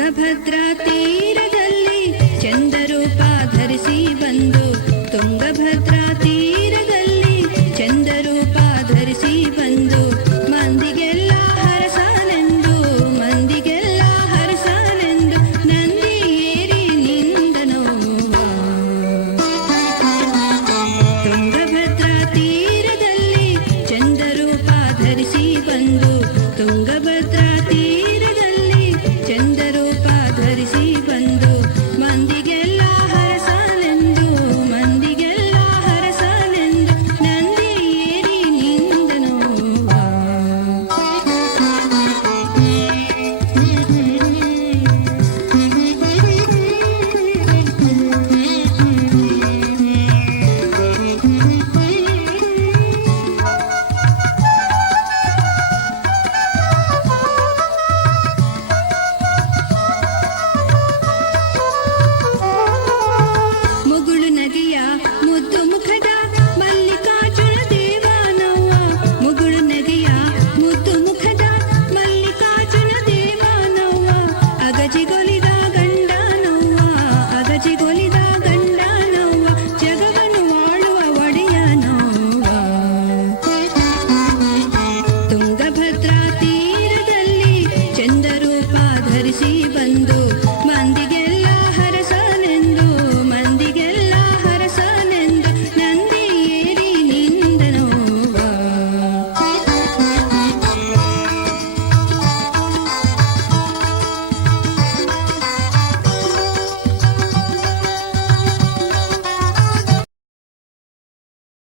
ತುಂಗಭದ್ರಾ ತೀರದಲ್ಲಿ ಚಂದರೂಪ ಧರಿಸಿ ಬಂದು ತುಂಗಭದ್ರಾ ತೀರದಲ್ಲಿ ಚಂದರೂಪ ಧರಿಸಿ ಬಂದು ಮಂದಿಗೆಲ್ಲ ಹರಸಾಲೆಂದು ಮಂದಿಗೆಲ್ಲ ಹರಸಾಲೆಂದು ನಂದಿ ಏರಿ ನಿಂದನೋವ ತುಂಗಭದ್ರಾ ತೀರದಲ್ಲಿ ಚಂದರೂಪ ಧರಿಸಿ ಬಂದು ತುಂಗಭದ್ರಾ ತೀರ